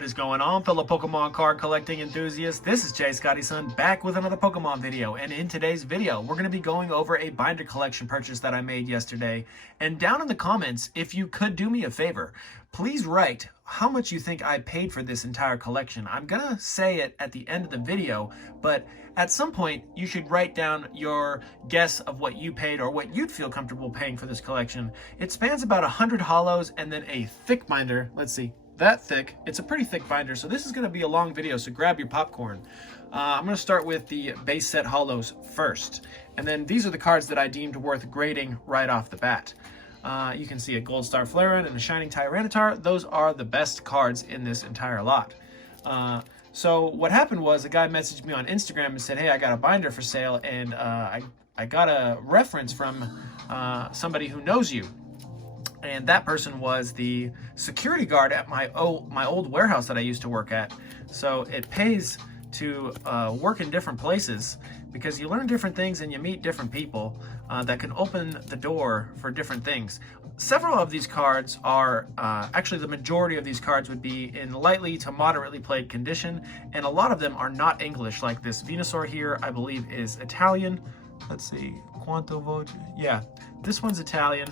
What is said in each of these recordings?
What is going on, fellow Pokemon card collecting enthusiasts? This is Jay Scotty Son back with another Pokemon video, and in today's video we're going to be going over a binder collection purchase that I made yesterday. And down in the comments, if you could do me a favor, please write how much you think I paid for this entire collection. I'm gonna say it at the end of the video, but at some point you should write down your guess of what you paid or what you'd feel comfortable paying for this collection. It spans about 100 holos and then a thick binder. Let's see, that thick. It's a pretty thick binder, so this is going to be a long video, so grab your popcorn. I'm going to start with the base set holos first, and then these are the cards that I deemed worth grading right off the bat. You can see a Gold Star Flareon and a Shining Tyranitar. Those are the best cards in this entire lot. So what happened was a guy messaged me on Instagram and said, hey, I got a binder for sale, and I got a reference from somebody who knows you. And that person was the security guard at my old warehouse that I used to work at. So it pays to work in different places because you learn different things and you meet different people that can open the door for different things. Several of these cards are, actually the majority of these cards would be in lightly to moderately played condition, and a lot of them are not English, like this Venusaur here, I believe is Italian. Let's see, Quanto Voce, yeah, this one's Italian.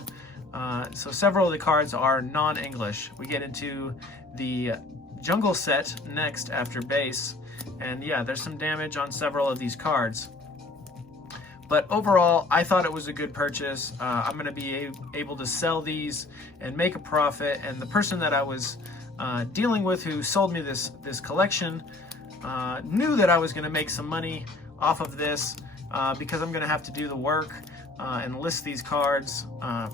So several of the cards are non-English. We get into the jungle set next after base, and yeah, there's some damage on several of these cards. But overall, I thought it was a good purchase. I'm going to be able to sell these and make a profit, and the person that I was dealing with who sold me this collection knew that I was going to make some money off of this because I'm going to have to do the work and list these cards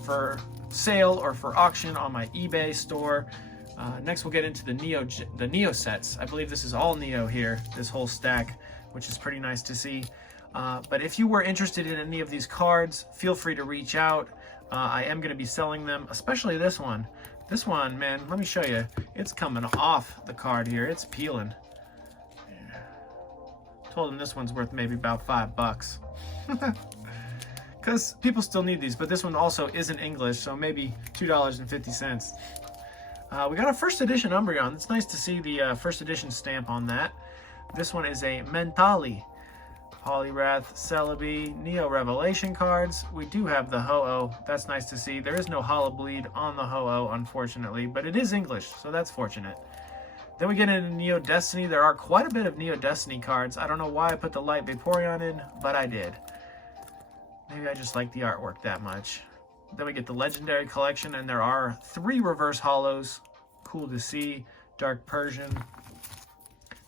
for sale or for auction on my eBay store. Next we'll get into the Neo sets. I believe this is all Neo here, this whole stack, which is pretty nice to see. But if you were interested in any of these cards, feel free to reach out. I am going to be selling them, especially this one. This one, man, let me show you. It's coming off the card here. It's peeling. Told him this one's worth maybe about $5. Because people still need these, but this one also isn't English, so maybe $2.50. We got a first edition Umbreon. It's nice to see the first edition stamp on that. This one is a Mentali. Poliwrath, Celebi, Neo Revelation cards. We do have the Ho-Oh. That's nice to see. There is no Hollow Bleed on the Ho-Oh, unfortunately, but it is English, so that's fortunate. Then we get into Neo Destiny. There are quite a bit of Neo Destiny cards. I don't know why I put the Light Vaporeon in, but I did. Maybe I just like the artwork that much. Then we get the Legendary Collection, and there are 3 reverse holos. Cool to see. Dark Persian.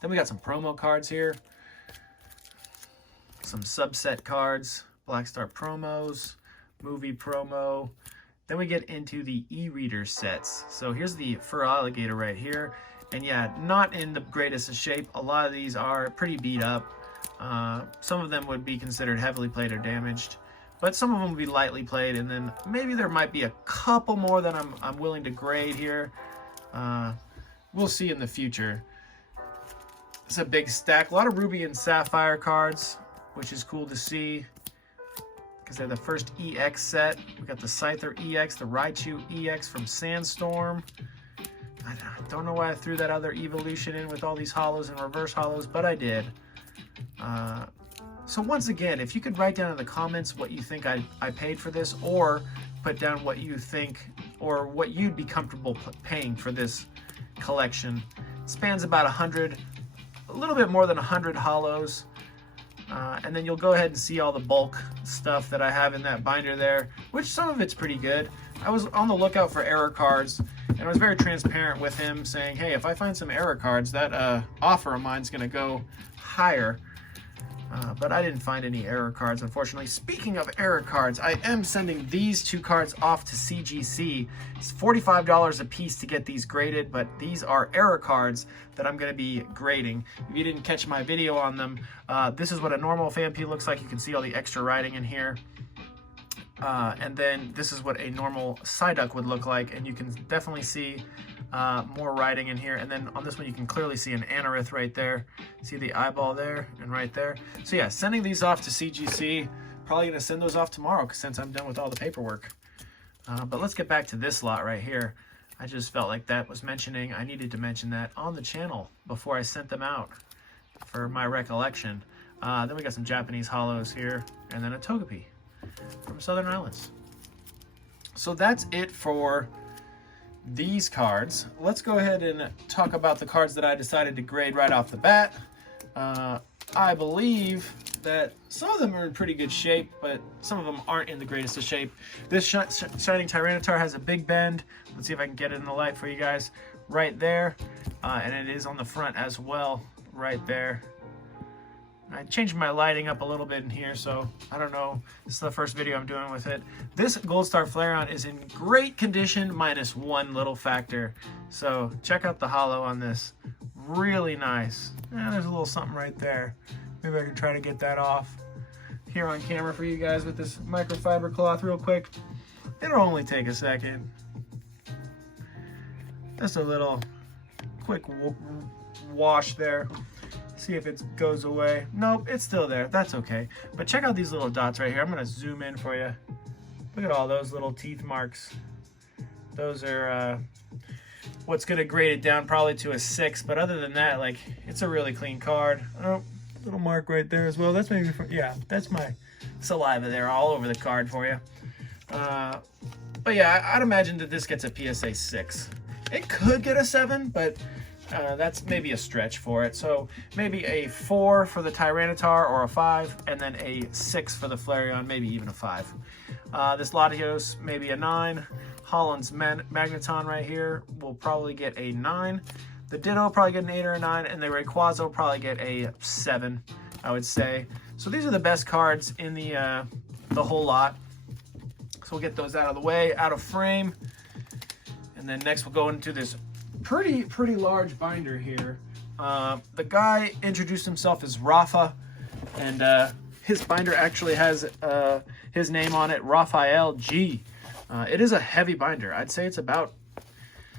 Then we got some promo cards here. Some subset cards. Black Star promos. Movie promo. Then we get into the e-reader sets. So here's the Fur Alligator right here. And yeah, not in the greatest of shape. A lot of these are pretty beat up. Some of them would be considered heavily played or damaged, but some of them would be lightly played, and then maybe there might be a couple more that I'm willing to grade here. We'll see in the future. It's a big stack. A lot of Ruby and Sapphire cards, which is cool to see because they're the first EX set. We got the Scyther EX, the Raichu EX from Sandstorm. I don't know why I threw that other evolution in with all these holos and reverse holos, but I did. So once again, if you could write down in the comments what you think I paid for this, or put down what you think or what you'd be comfortable paying for this collection. It spans about 100, a little bit more than 100 holos. And then you'll go ahead and see all the bulk stuff that I have in that binder there, which some of it's pretty good. I was on the lookout for error cards, and I was very transparent with him, saying, hey, if I find some error cards, that offer of mine's going to go higher. But I didn't find any error cards, unfortunately. Speaking of error cards, I am sending these 2 cards off to CGC. It's $45 a piece to get these graded, but these are error cards that I'm going to be grading. If you didn't catch my video on them, this is what a normal Phanpy looks like. You can see all the extra writing in here. And then this is what a normal Psyduck would look like, and you can definitely see more writing in here. And then on this one you can clearly see an Anorith right there. See the eyeball there and right there. So yeah, sending these off to CGC. Probably going to send those off tomorrow since I'm done with all the paperwork. But let's get back to this lot right here. I just felt like that was mentioning, I needed to mention that on the channel before I sent them out for my recollection. Then we got some Japanese holos here, and then a Togepi from Southern Islands. So that's it for these cards. Let's go ahead and talk about the cards that I decided to grade right off the bat. I believe that some of them are in pretty good shape, but some of them aren't in the greatest of shape. This Shining Tyranitar has a big bend. Let's see if I can get it in the light for you guys. Right there. And it is on the front as well, right there. I changed my lighting up a little bit in here, so I don't know. This is the first video I'm doing with it. This Gold Star Flareon is in great condition, minus one little factor. So check out the holo on this. Really nice. And there's a little something right there. Maybe I can try to get that off here on camera for you guys with this microfiber cloth real quick. It'll only take a second. Just a little quick wash there. See if it goes away. Nope, it's still there. That's okay. But check out these little dots right here. I'm going to zoom in for you. Look at all those little teeth marks. Those are what's going to grade it down probably to a 6. But other than that, like, it's a really clean card. Oh, little mark right there as well. That's maybe for, yeah, that's my saliva there all over the card for you. But yeah, I'd imagine that this gets a PSA 6. It could get a 7, but that's maybe a stretch for it. So maybe a 4 for the Tyranitar or a 5, and then a 6 for the Flareon, maybe even a 5. This Latios, maybe a 9. Holland's Magneton right here will probably get a 9. The Ditto will probably get an 8 or a 9, and the Rayquaza will probably get a 7, I would say. So these are the best cards in the whole lot. So we'll get those out of the way, out of frame. And then next we'll go into this pretty large binder here. The guy introduced himself as Rafa, and his binder actually has his name on it, Raphael G. It is a heavy binder. I'd say it's about,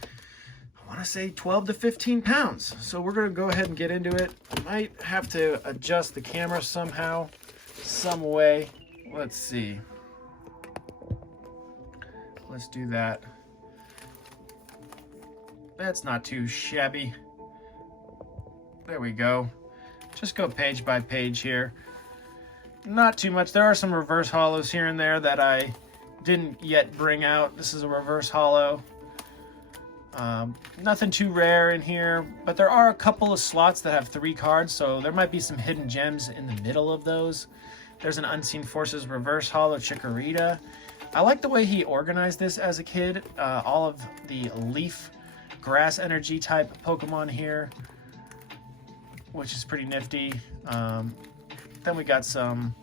I want to say 12 to 15 pounds. So we're going to go ahead and get into it. I might have to adjust the camera somehow, some way. Let's see. Let's do that. That's not too shabby. There we go. Just go page by page here. Not too much. There are some reverse holos here and there that I didn't yet bring out. This is a reverse holo. Nothing too rare in here, but there are a couple of slots that have 3 cards, so there might be some hidden gems in the middle of those. There's an Unseen Forces reverse holo Chikorita. I like the way he organized this as a kid. All of the leaf grass energy type Pokemon here, which is pretty nifty. Then we got some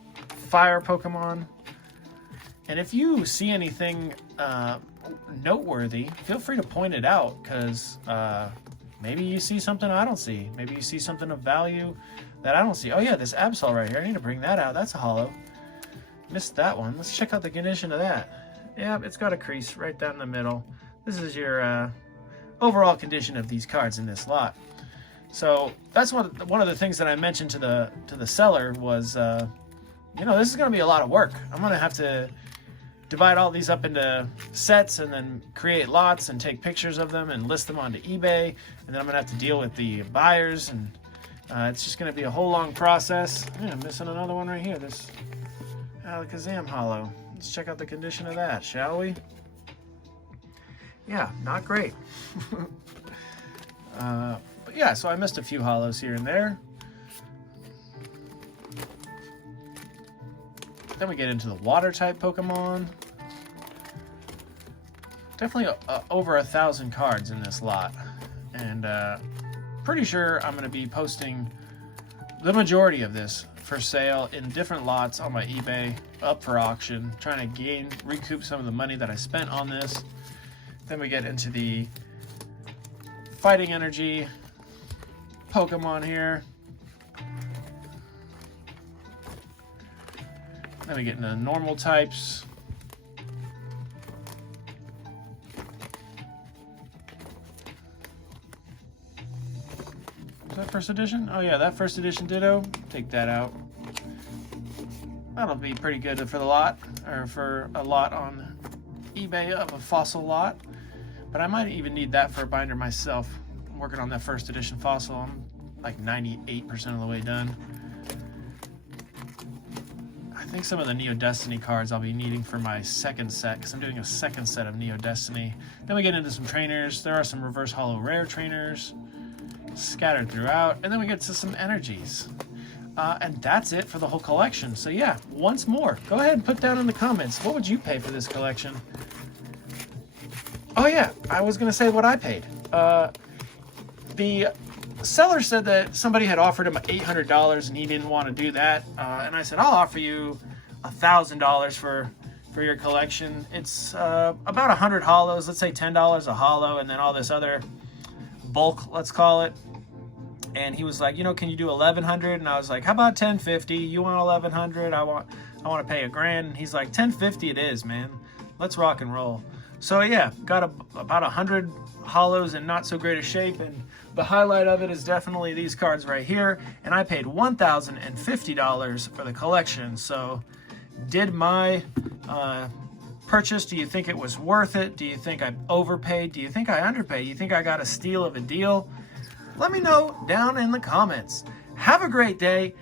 fire Pokemon. And if you see anything noteworthy, feel free to point it out, because maybe you see something I don't see. Maybe you see something of value that I don't see. Oh yeah, this Absol right here. I need to bring that out. That's a holo. Missed that one. Let's check out the condition of that. Yeah, it's got a crease right down the middle. This is your overall condition of these cards in this lot. So that's one of the things that I mentioned to the seller was, you know, this is going to be a lot of work. I'm going to have to divide all these up into sets and then create lots and take pictures of them and list them onto eBay. And then I'm going to have to deal with the buyers, and it's just going to be a whole long process. Yeah, I'm missing another one right here. This Alakazam holo. Let's check out the condition of that, shall we? Yeah, not great. But yeah, so I missed a few holos here and there. Then we get into the water type Pokemon. Definitely over 1,000 cards in this lot. And pretty sure I'm going to be posting the majority of this for sale in different lots on my eBay, up for auction, trying to recoup some of the money that I spent on this. Then we get into the fighting energy Pokemon here. Then we get into the normal types. Is that first edition? Oh yeah, that first edition Ditto. Take that out. That'll be pretty good for the lot, or for a lot on eBay of a fossil lot. but I might even need that for a binder myself. I'm working on that first edition fossil. I'm like 98% of the way done. I think some of the Neo Destiny cards I'll be needing for my second set, because I'm doing a second set of Neo Destiny. Then we get into some trainers. There are some reverse holo rare trainers scattered throughout, and then we get to some energies. And that's it for the whole collection. So yeah, once more, go ahead and put down in the comments, what would you pay for this collection? Oh yeah, I was gonna say what I paid. The seller said that somebody had offered him $800 and he didn't want to do that. And I said, I'll offer you $1,000 for your collection. It's about 100 holos, let's say $10 a holo, and then all this other bulk, let's call it. And he was like, you know, can you do 1,100? And I was like, how about 1,050? You want 1,100? I want to pay $1,000. And he's like, 1,050 it is, man. Let's rock and roll. So yeah, got about 100 holos in not so great a shape, and the highlight of it is definitely these cards right here. And I paid $1,050 for the collection. So did my purchase, do you think it was worth it? Do you think I overpaid? Do you think I underpaid? Do you think I got a steal of a deal? Let me know down in the comments. Have a great day,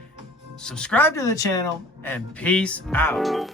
subscribe to the channel, and peace out.